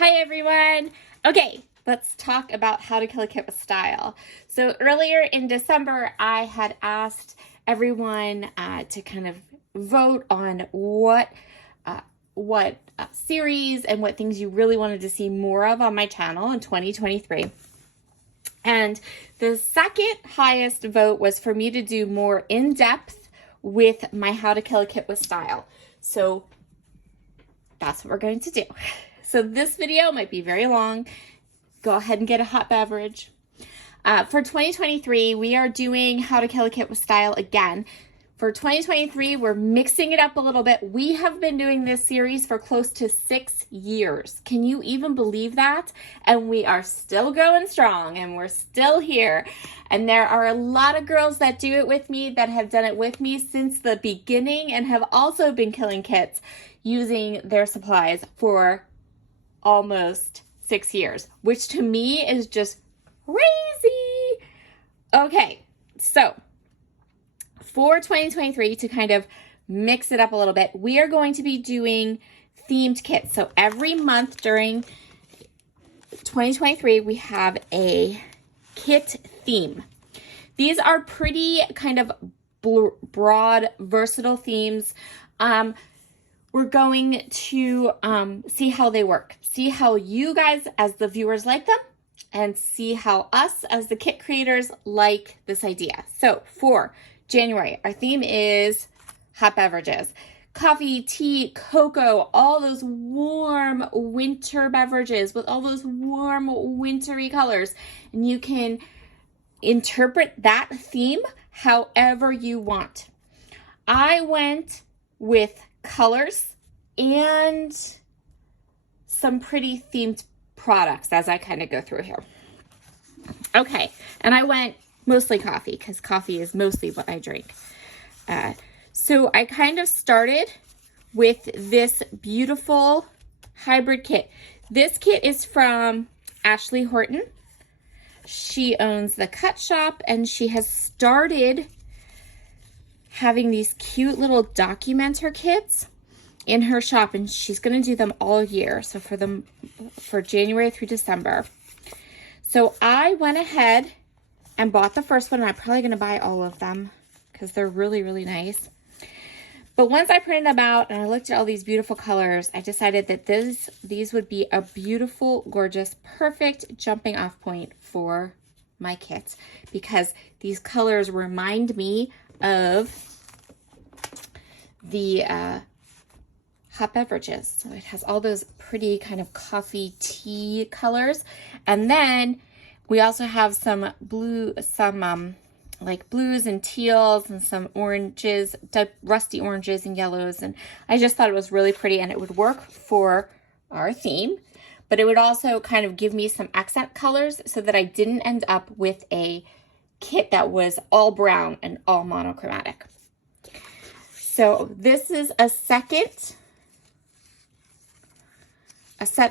Hi everyone. Okay, let's talk about how to kill a kit with style. So earlier in December, I had asked everyone to kind of vote on what series and what things you really wanted to see more of on my channel in 2023. And the second highest vote was for me to do more in-depth with my How to Kill a Kit with Style. So that's what we're going to do. So this video might be very long. Go ahead and get a hot beverage. For 2023, we are doing How to Kill a Kit with Style again. For 2023, we're mixing it up a little bit. We have been doing this series for close to 6 years. Can you even believe that? And we are still going strong and we're still here. And there are a lot of girls that do it with me, that have done it with me since the beginning and have also been killing kits using their supplies for almost 6 years, which to me is just crazy. Okay, so for 2023, to kind of mix it up a little bit, we are going to be doing themed kits. So every month during 2023, we have a kit theme. These are pretty kind of broad, versatile themes. We're going to see how they work, see how you guys as the viewers like them, and see how us as the kit creators like this idea. So for January, our theme is hot beverages. Coffee, tea, cocoa, all those warm winter beverages with all those warm wintry colors. And you can interpret that theme however you want. I went with colors and some pretty themed products as I kind of go through here. Okay, and I went mostly coffee because coffee is mostly what I drink. So I kind of started with this beautiful hybrid kit. This kit is from Ashley Horton. She owns the Cut Shop and she has started having these cute little documenter kits in her shop, and she's going to do them all year. So for January through December. So I went ahead and bought the first one, and I'm probably going to buy all of them because they're really, really nice. But once I printed them out and I looked at all these beautiful colors, I decided that these would be a beautiful, gorgeous, perfect jumping off point for my kits, because these colors remind me of the Hot Beverages. So it has all those pretty kind of coffee tea colors. And then we also have some blue, like blues and teals and some oranges, rusty oranges and yellows. And I just thought it was really pretty and it would work for our theme, but it would also kind of give me some accent colors so that I didn't end up with a kit that was all brown and all monochromatic. So this is a set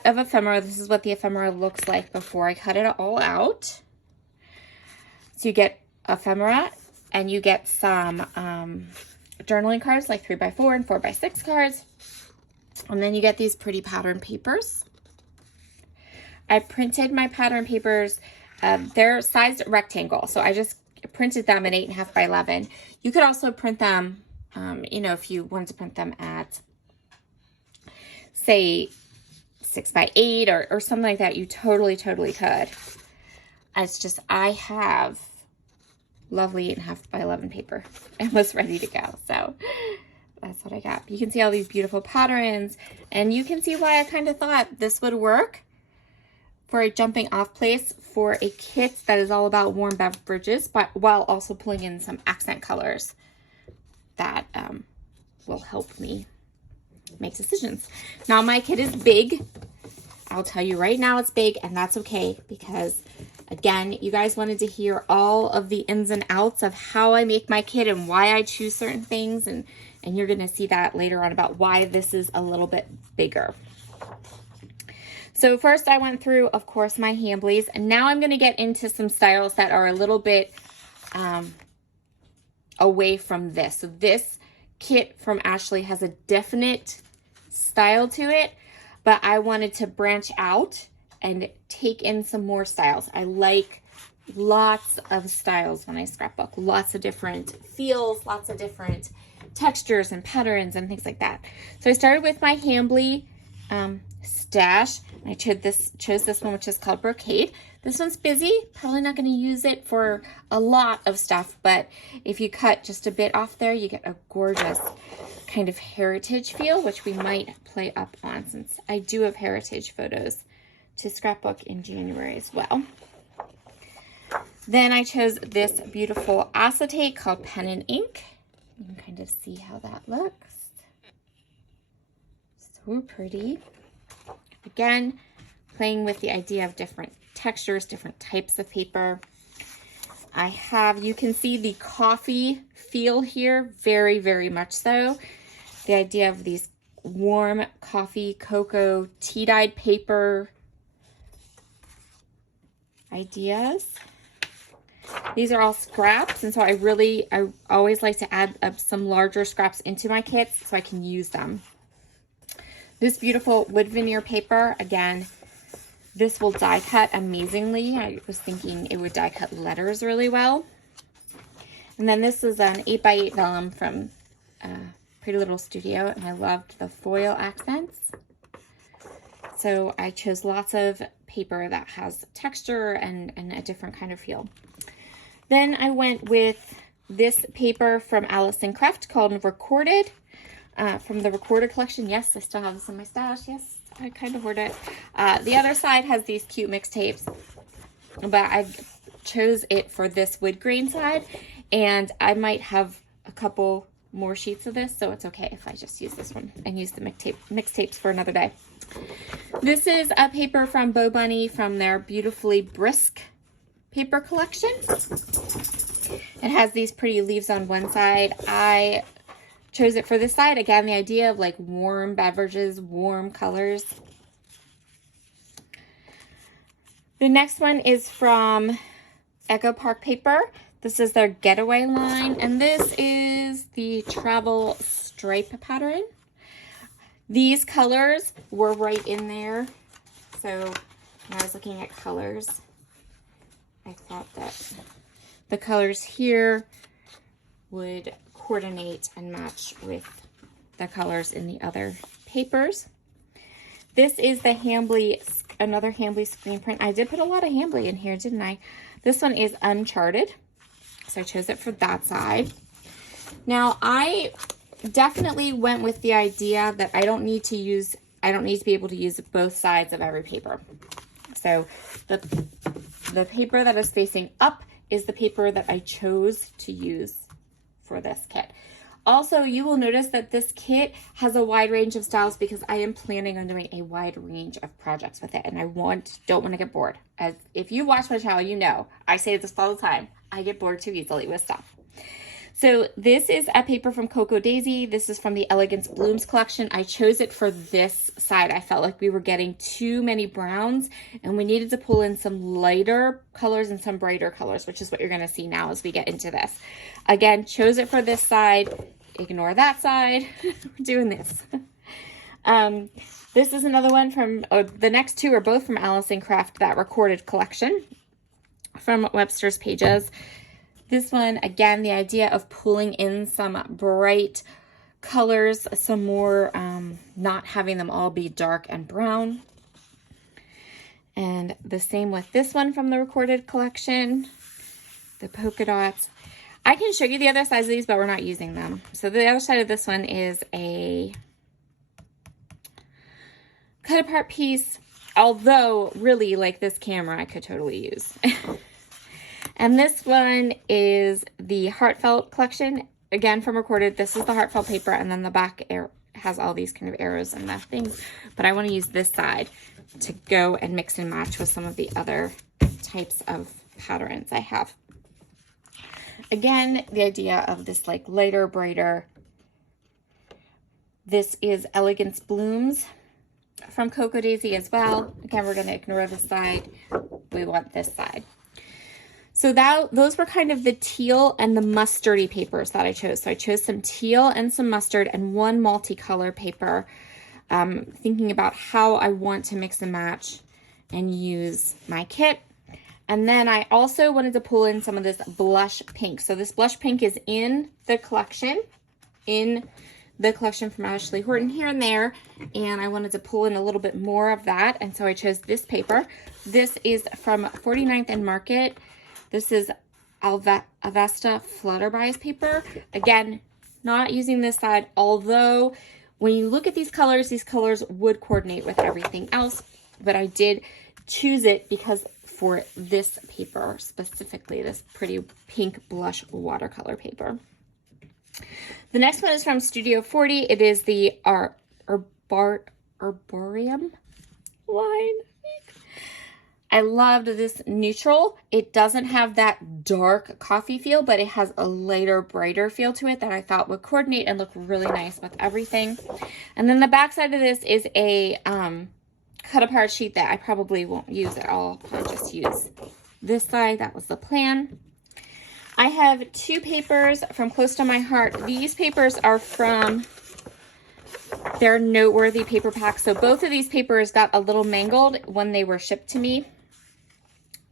of ephemera. This is what the ephemera looks like before I cut it all out. So you get ephemera and you get some journaling cards like 3x4 and 4x6 cards. And then you get these pretty pattern papers. I printed my pattern papers. They're sized rectangle. So I just printed them at 8.5 by 11. You could also print them, if you wanted to print them at, say, 6 by 8 or something like that, you totally could. It's just, I have lovely 8.5 by 11 paper and was ready to go. So that's what I got. You can see all these beautiful patterns, and you can see why I kind of thought this would work for a jumping off place for a kit that is all about warm beverages, but while also pulling in some accent colors that will help me make decisions. Now my kit is big. I'll tell you right now it's big, and that's okay, because again, you guys wanted to hear all of the ins and outs of how I make my kit and why I choose certain things, and you're going to see that later on about why this is a little bit bigger. So first I went through, of course, my Hamblies, and now I'm going to get into some styles that are a little bit away from this. So this kit from Ashley has a definite style to it. but I wanted to branch out and take in some more styles. I like lots of styles when I scrapbook, lots of different feels, lots of different textures and patterns and things like that. So I started with my Hambly stash. I chose this one, which is called Brocade. This one's busy, probably not going to use it for a lot of stuff, but if you cut just a bit off there, you get a gorgeous kind of heritage feel, which we might play up on since I do have heritage photos to scrapbook in January as well. Then I chose this beautiful acetate called Pen and Ink. You can kind of see how that looks. So pretty. Again, playing with the idea of different textures, different types of paper. I have, you can see the coffee feel here, very, very much so. The idea of these warm coffee, cocoa, tea-dyed paper ideas. These are all scraps, and so I always like to add some larger scraps into my kits so I can use them. This beautiful wood veneer paper, again, this will die cut amazingly. I was thinking it would die cut letters really well. And then this is an 8x8 vellum from Pretty Little Studio, and I loved the foil accents. So I chose lots of paper that has texture and a different kind of feel. Then I went with this paper from Allison Craft called Recorded, from the Recorded collection. Yes, I still have this in my stash. Yes, I kind of hoard it. The other side has these cute mixtapes, but I chose it for this wood grain side, and I might have a couple more sheets of this, so it's okay if I just use this one and use the mixtapes for another day. This is a paper from Bo Bunny from their Beautifully Brisk paper collection. It has these pretty leaves on one side. I chose it for this side. Again, the idea of like warm beverages, warm colors. The next one is from Echo Park Paper. This is their Getaway line, and this is the travel stripe pattern. These colors were right in there. So when I was looking at colors, I thought that the colors here would coordinate and match with the colors in the other papers. This is the Hambly, another Hambly screen print. I did put a lot of Hambly in here, didn't I? This one is Uncharted, so I chose it for that side. Now, I definitely went with the idea that I don't need to be able to use both sides of every paper. So the paper that is facing up is the paper that I chose to use for this kit. Also, you will notice that this kit has a wide range of styles because I am planning on doing a wide range of projects with it, and I don't want to get bored. As if you watch my channel, you know I say this all the time. I get bored too easily with stuff. So this is a paper from Cocoa Daisy. This is from the Elegance Blooms collection. I chose it for this side. I felt like we were getting too many browns and we needed to pull in some lighter colors and some brighter colors, which is what you're going to see now as we get into this. Again, chose it for this side. Ignore that side. We're doing this. This is another one from, the next two are both from Allison Craft, that Recorded collection from Webster's Pages. This one, again, the idea of pulling in some bright colors, some more, not having them all be dark and brown. And the same with this one from the Recorded collection, the polka dots. I can show you the other sides of these, but we're not using them. So the other side of this one is a cut apart piece, although really, like this camera, I could totally use. And this one is the Heartfelt collection, again from Recorded. This is the Heartfelt paper, and then the back has all these kind of arrows and that things. But I want to use this side to go and mix and match with some of the other types of patterns I have. Again, the idea of this like lighter, brighter. This is Elegance Blooms from Cocoa Daisy as well. Again, we're going to ignore this side. We want this side. So those were kind of the teal and the mustardy papers that I chose. So I chose some teal and some mustard and one multicolor paper. thinking about how I want to mix and match and use my kit. And then I also wanted to pull in some of this blush pink. So this blush pink is in the collection from Ashley Horton here and there. And I wanted to pull in a little bit more of that. And so I chose this paper. This is from 49th and Market. This is Avesta Flutterby's paper. Again, not using this side, although when you look at these colors would coordinate with everything else. But I did choose it because for this paper specifically, this pretty pink blush watercolor paper. The next one is from Studio 40. It is the Arborium line. I loved this neutral. It doesn't have that dark coffee feel, but it has a lighter, brighter feel to it that I thought would coordinate and look really nice with everything. And then the back side of this is a cut apart sheet that I probably won't use at all. I'll just use this side. That was the plan. I have two papers from Close to My Heart. These papers are from their Noteworthy paper pack. So both of these papers got a little mangled when they were shipped to me.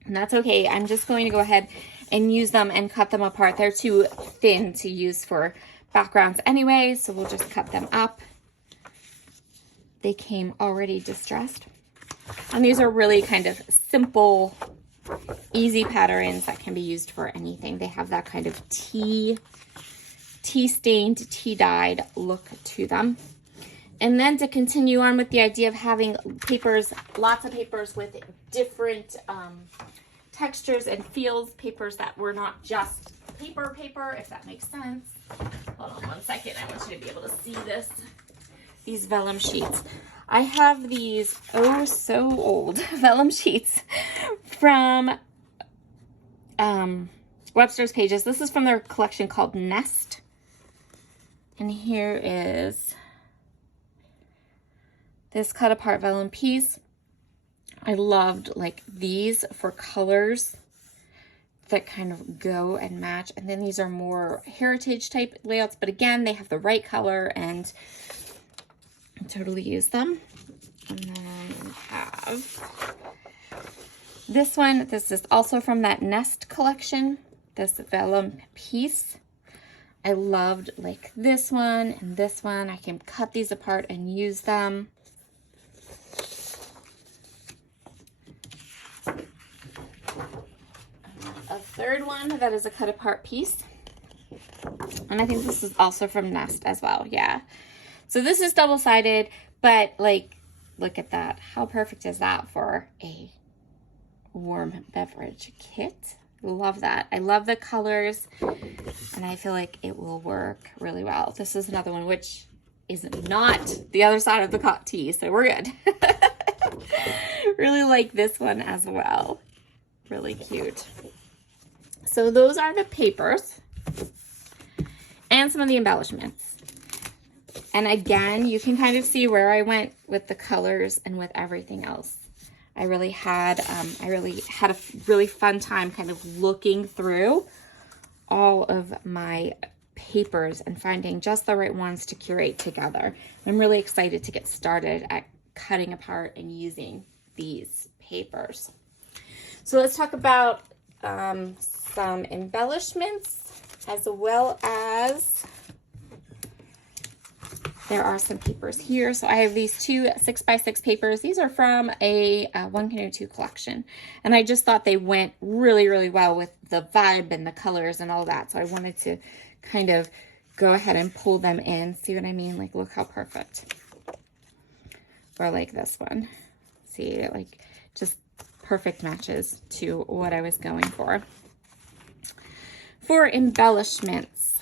And that's okay. I'm just going to go ahead and use them and cut them apart. They're too thin to use for backgrounds anyway, so we'll just cut them up. They came already distressed. And these are really kind of simple, easy patterns that can be used for anything. They have that kind of tea-stained, tea-dyed look to them. And then to continue on with the idea of having papers, lots of papers with different textures and feels, papers that were not just paper, if that makes sense. Hold on one second, I want you to be able to see this. These vellum sheets. I have these oh so old vellum sheets from Webster's Pages. This is from their collection called Nest. And here is this cut apart vellum piece. I loved like these for colors that kind of go and match. And then these are more heritage type layouts, but again, they have the right color and totally use them. And then we have this one. This is also from that Nest collection, this vellum piece. I loved like this one and this one. I can cut these apart and use them. A third one that is a cut apart piece. And I think this is also from Nest as well. Yeah. So this is double-sided, but like, look at that. How perfect is that for a warm beverage kit? Love that. I love the colors and I feel like it will work really well. This is another one which is not the other side of the tea, so we're good. Really like this one as well. Really cute. So those are the papers and some of the embellishments. And again, you can kind of see where I went with the colors and with everything else. I really had a really fun time kind of looking through all of my papers and finding just the right ones to curate together. I'm really excited to get started at cutting apart and using these papers. So let's talk about some embellishments, as well as there are some papers here. So I have these two 6x6 papers. These are from a One Canoe 2 collection. And I just thought they went really, really well with the vibe and the colors and all that. So I wanted to kind of go ahead and pull them in. See what I mean? Like, look how perfect. Or like this one. See, like just perfect matches to what I was going for. For embellishments,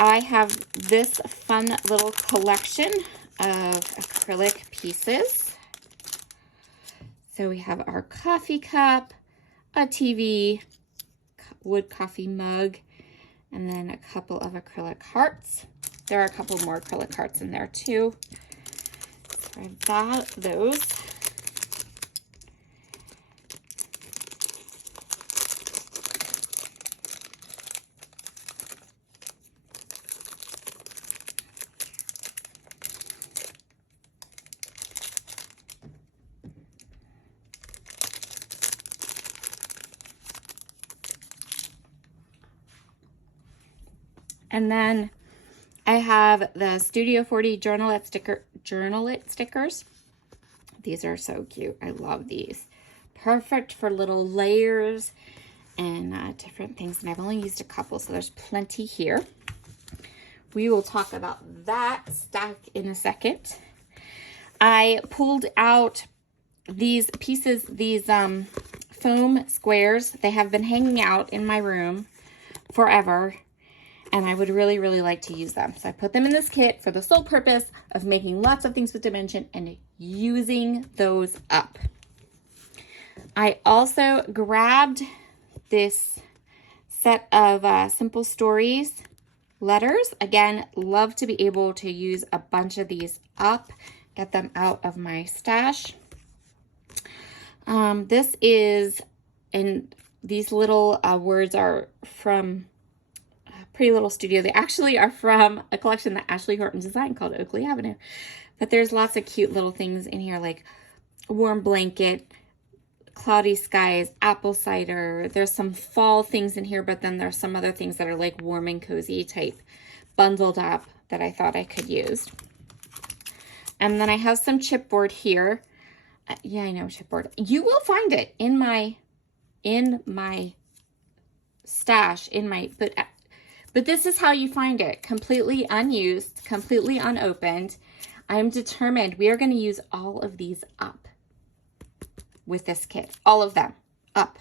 I have this fun little collection of acrylic pieces. So we have our coffee cup, a TV, wood coffee mug, and then a couple of acrylic hearts. There are a couple more acrylic hearts in there too. So I have those. And then I have the Studio 40 Journal It stickers. These are so cute. I love these. Perfect for little layers and different things. And I've only used a couple, so there's plenty here. We will talk about that stack in a second. I pulled out these pieces, these foam squares. They have been hanging out in my room forever, and I would really, really like to use them. So I put them in this kit for the sole purpose of making lots of things with dimension and using those up. I also grabbed this set of Simple Stories letters. Again, love to be able to use a bunch of these up, get them out of my stash. This is, and these little words are from Pretty Little Studio. They actually are from a collection that Ashley Horton designed called Oakley Avenue. But there's lots of cute little things in here, like warm blanket, cloudy skies, apple cider. There's some fall things in here, but then there's some other things that are like warm and cozy type bundled up that I thought I could use. And then I have some chipboard here. Yeah, I know chipboard. You will find it in my stash, but this is how you find it. Completely unused, completely unopened. I'm determined we are going to use all of these up with this kit. All of them. Up.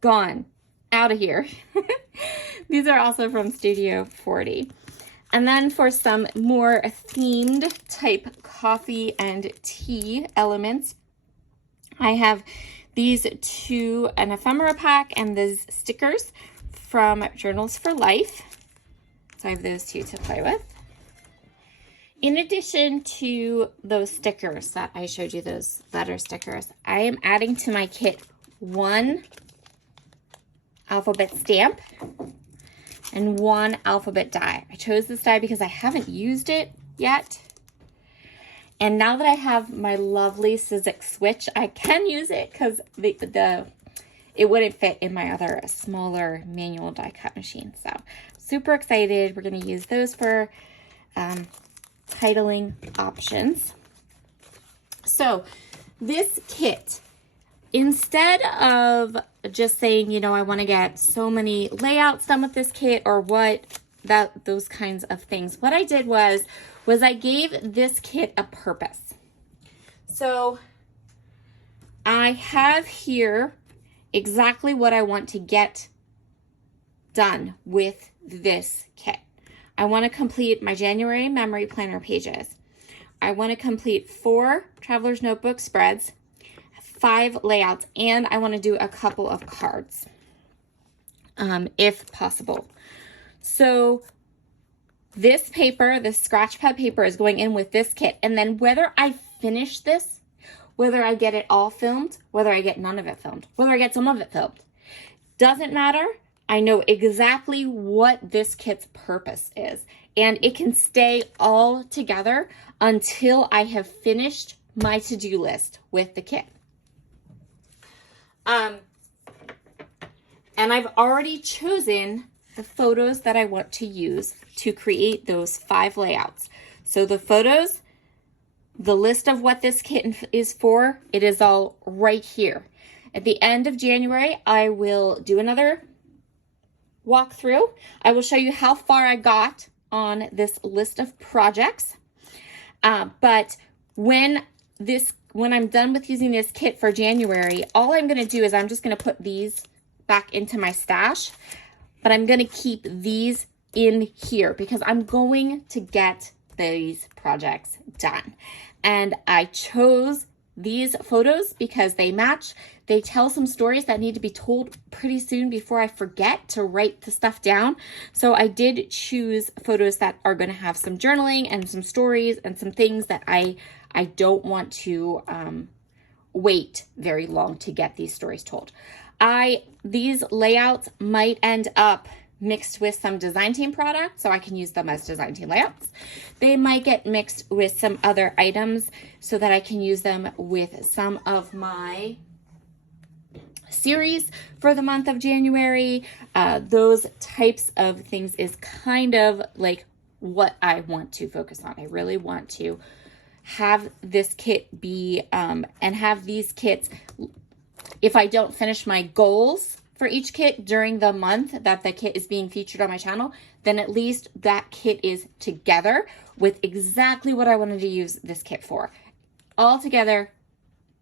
Gone. Out of here. These are also from Studio 40. And then for some more themed type coffee and tea elements, I have these two, an ephemera pack and these stickers from Journals for Life. So I have those two to play with. In addition to those stickers that I showed you, those letter stickers, I am adding to my kit one alphabet stamp and one alphabet die. I chose this die because I haven't used it yet. And now that I have my lovely Sizzix switch, I can use it because it wouldn't fit in my other smaller manual die cut machine. So super excited. We're going to use those for titling options. So this kit, instead of just saying, you know, I want to get so many layouts done with this kit or those kinds of things, what I did was I gave this kit a purpose. So I have here exactly what I want to get done with this kit. I want to complete my January memory planner pages. I want to complete 4 Traveler's Notebook spreads, 5 layouts, and I want to do a couple of cards, if possible. So this paper, this scratch pad paper, is going in with this kit. And then whether I finish this, whether I get it all filmed, whether I get none of it filmed, whether I get some of it filmed, doesn't matter. I know exactly what this kit's purpose is, and it can stay all together until I have finished my to-do list with the kit. And I've already chosen the photos that I want to use to create those 5 layouts. So the photos, the list of what this kit is for, it is all right here. At the end of January, I will do another walkthrough. I will show you how far I got on this list of projects. But when I'm done with using this kit for January, all I'm going to do is I'm just going to put these back into my stash, but I'm going to keep these in here because I'm going to get these projects done. And I chose these photos because they match. They tell some stories that need to be told pretty soon before I forget to write the stuff down. So I did choose photos that are going to have some journaling and some stories and some things that I don't want to wait very long to get these stories told. These layouts might end up mixed with some design team products, so I can use them as design team layouts. They might get mixed with some other items so that I can use them with some of my series for the month of January. Those types of things is kind of like what I want to focus on. I really want to have this kit be, and have these kits, if I don't finish my goals for each kit during the month that the kit is being featured on my channel, then at least that kit is together with exactly what I wanted to use this kit for. All together,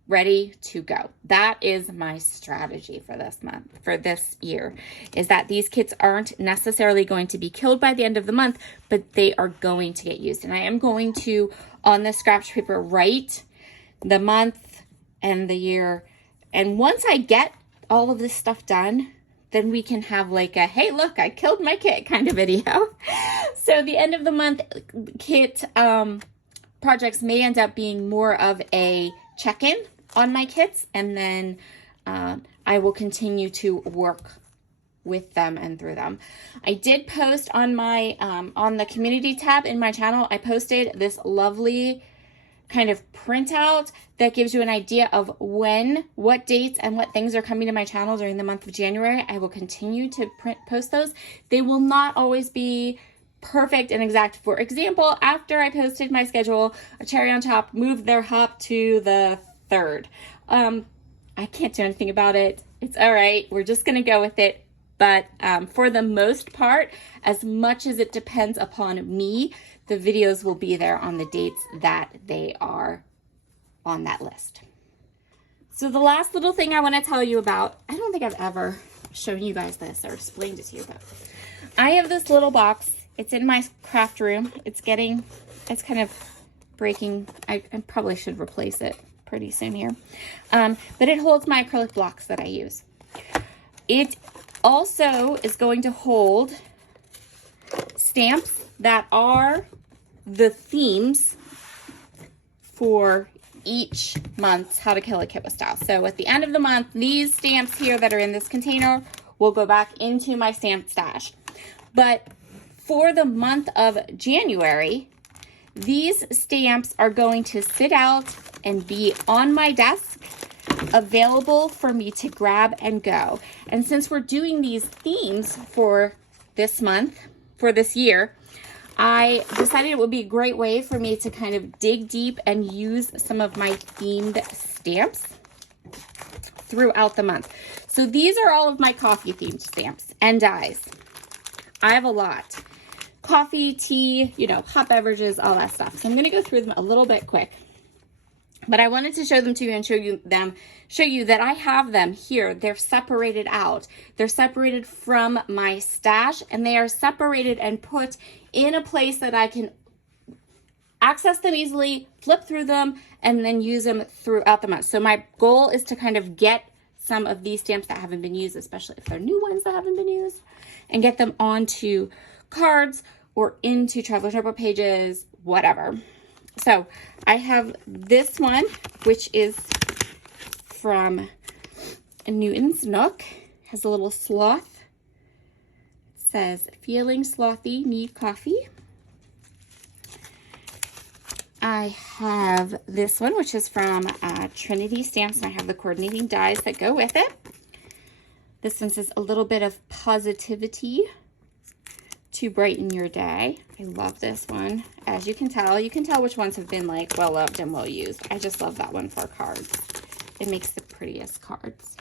ready to go. That is my strategy for this month, for this year, is that these kits aren't necessarily going to be killed by the end of the month, but they are going to get used. And I am going to, on the scratch paper, write the month and the year. And once I get all of this stuff done, then we can have like a, hey, look, I killed my kit kind of video. So the end of the month kit projects may end up being more of a check-in on my kits, and then I will continue to work with them and through them. I did post on my on the community tab in my channel, I posted this lovely kind of printout that gives you an idea of when, what dates, and what things are coming to my channel during the month of January. I will continue to post those. They will not always be perfect and exact. For example, after I posted my schedule, a cherry on top moved their hop to the 3rd. I can't do anything about it. It's all right. We're just going to go with it. But for the most part, as much as it depends upon me, the videos will be there on the dates that they are on that list. So the last little thing I want to tell you about, I don't think I've ever shown you guys this or explained it to you, but I have this little box. It's in my craft room. It's kind of breaking. I probably should replace it pretty soon here. But it holds my acrylic blocks that I use. It also is going to hold stamps that are the themes for each month's How to Kill a Kit with Style. So at the end of the month, these stamps here that are in this container will go back into my stamp stash. But for the month of January, these stamps are going to sit out and be on my desk, available for me to grab and go. And since we're doing these themes for this month, for this year, I decided it would be a great way for me to kind of dig deep and use some of my themed stamps throughout the month. So these are all of my coffee themed stamps and dies. I have a lot. Coffee, tea, you know, hot beverages, all that stuff. So I'm going to go through them a little bit quick. But I wanted to show them to you and show you that I have them here. They're separated out. They're separated from my stash, and they are separated and put in a place that I can access them easily, flip through them, and then use them throughout the month. So my goal is to kind of get some of these stamps that haven't been used, especially if they're new ones that haven't been used, and get them onto cards or into Traveler's Notebook pages, whatever. So I have this one, which is from Newton's Nook. It has a little sloth. It says, feeling slothy, need coffee. I have this one, which is from Trinity Stamps, and I have the coordinating dies that go with it. This one says, a little bit of positivity to brighten your day. I love this one. As you can tell which ones have been like well loved and well used. I just love that one for cards. It makes the prettiest cards.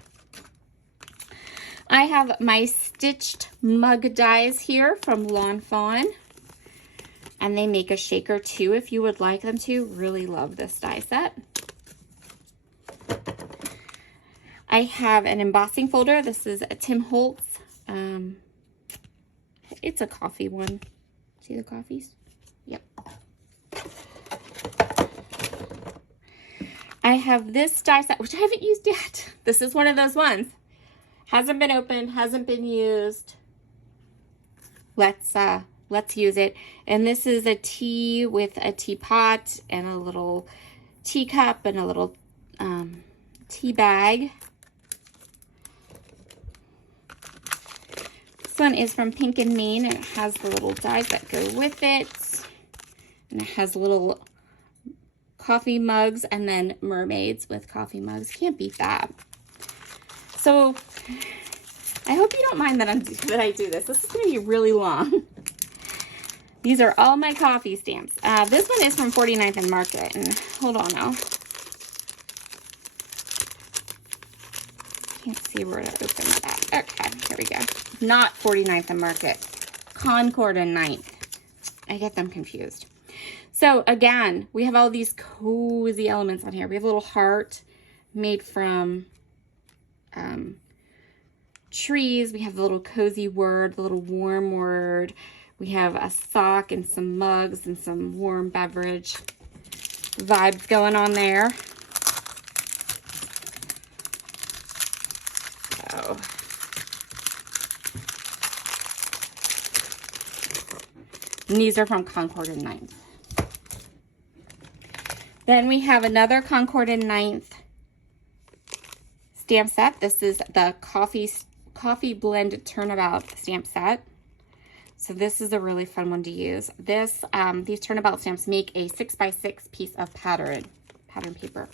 I have my stitched mug dies here from Lawn Fawn, and they make a shaker too if you would like them to. Really love this die set. I have an embossing folder. This is a Tim Holtz. It's a coffee one. See the coffees? Yep. I have this die set, which I haven't used yet. This is one of those ones. Hasn't been opened, hasn't been used. Let's use it. And this is a tea with a teapot and a little teacup and a little tea bag. This one is from Pink and Main, and it has the little dies that go with it. And it has little coffee mugs and then mermaids with coffee mugs. Can't beat that. So I hope you don't mind that I do this. This is going to be really long. These are all my coffee stamps. This one is from 49th and Market. And hold on now. Can't see where to open that. Okay, here we go. Not 49th and Market. Concord and 9th. I get them confused. So again, we have all these cozy elements on here. We have a little heart made from trees. We have the little cozy word, the little warm word. We have a sock and some mugs and some warm beverage vibes going on there. So, and these are from Concord and 9th. Then we have another Concord and 9th stamp set. This is the coffee blend turnabout stamp set. So this is a really fun one to use. This these turnabout stamps make a 6x6 piece of pattern paper.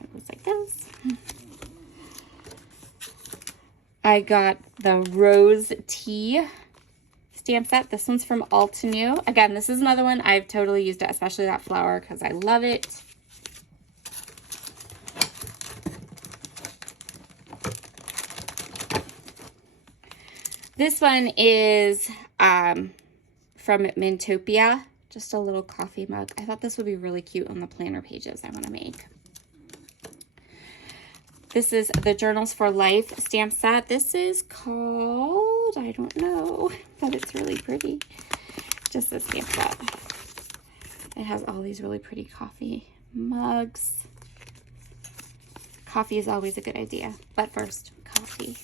It looks like this. I got the rose tea stamp set. This one's from Altenew. Again, this is another one I've totally used it, especially that flower, because I love it. This one is from Mintopia, just a little coffee mug. I thought this would be really cute on the planner pages I want to make. This is the Journals for Life stamp set. This is called, I don't know, but it's really pretty. Just a stamp set. It has all these really pretty coffee mugs. Coffee is always a good idea, but first, coffee.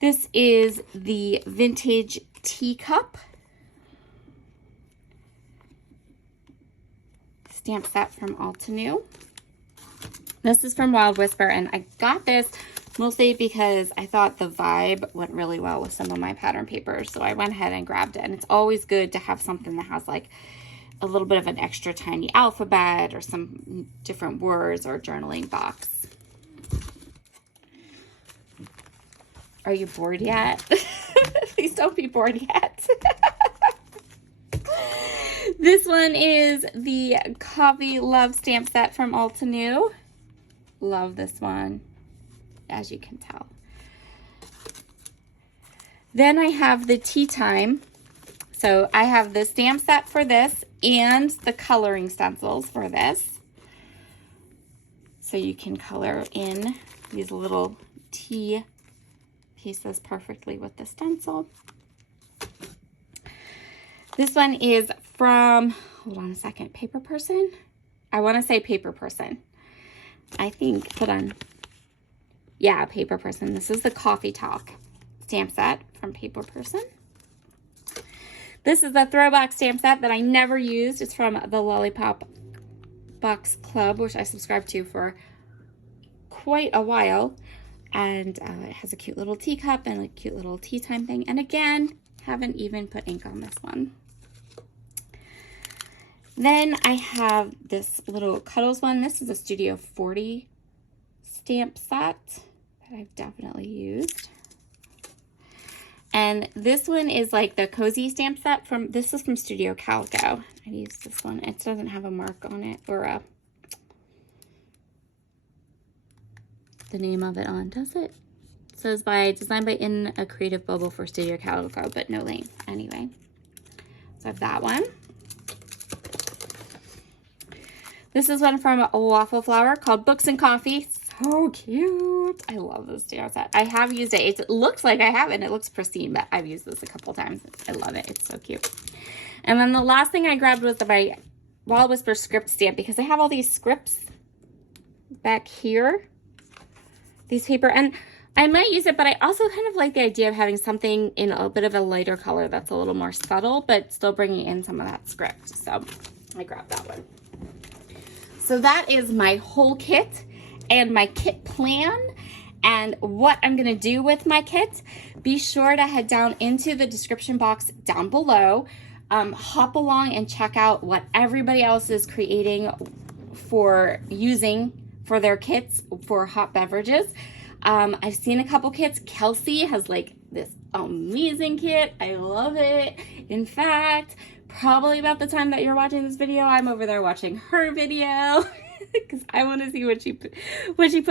This is the vintage teacup stamp set from Altenew. This is from Wild Whisper, and I got this mostly because I thought the vibe went really well with some of my pattern papers, so I went ahead and grabbed it. And it's always good to have something that has like a little bit of an extra tiny alphabet or some different words or journaling box. Are you bored yet? Please don't be bored yet. This one is the Coffee Love stamp set from Altenew. Love this one, as you can tell. Then I have the Tea Time. So I have the stamp set for this and the coloring stencils for this. So you can color in these little tea pieces perfectly with the stencil. This one is from, hold on a second, Paper Person? I want to say Paper Person. I think, hold on. Yeah, Paper Person. This is the Coffee Talk stamp set from Paper Person. This is the throwback stamp set that I never used. It's from the Lollipop Box Club, which I subscribed to for quite a while. And it has a cute little teacup and a cute little tea time thing. And again, haven't even put ink on this one. Then I have this little Cuddles one. This is a Studio 40 stamp set that I've definitely used. And this one is like the cozy stamp set from, this is from Studio Calico. I used this one. It doesn't have a mark on it or the name of it on, does it? It says designed by In a Creative Bubble for Studio Calico, but no link. Anyway, so I have that one. This is one from a Waffle Flower called Books and Coffee. So cute. I love this stamp set. I have used it. It looks like I haven't. It looks pristine, but I've used this a couple times. I love it. It's so cute. And then the last thing I grabbed was my Wild Whisper script stamp, because I have all these scripts back here. These paper, and I might use it, but I also kind of like the idea of having something in a bit of a lighter color that's a little more subtle, but still bringing in some of that script. So I grabbed that one. So that is my whole kit and my kit plan and what I'm going to do with my kit. Be sure to head down into the description box down below. Hop along and check out what everybody else is creating for using for their kits for Hot Beverages. I've seen a couple kits. Kelsey has like this amazing kit. I love it. In fact, probably about the time that you're watching this video, I'm over there watching her video because I want to see what she put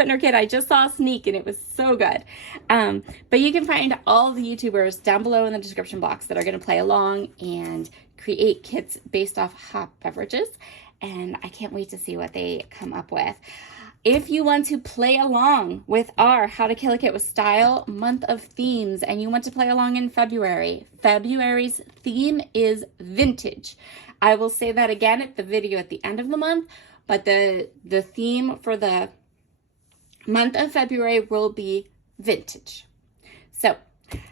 in her kit. I just saw a sneak and it was so good. But you can find all the YouTubers down below in the description box that are going to play along and create kits based off Hot Beverages. And I can't wait to see what they come up with. If you want to play along with our How to Kill a Kit with Style month of themes and you want to play along in February, February's theme is vintage. I will say that again at the video at the end of the month, but the theme for the month of February will be vintage. So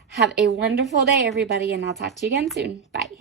have a wonderful day, everybody, and I'll talk to you again soon. Bye.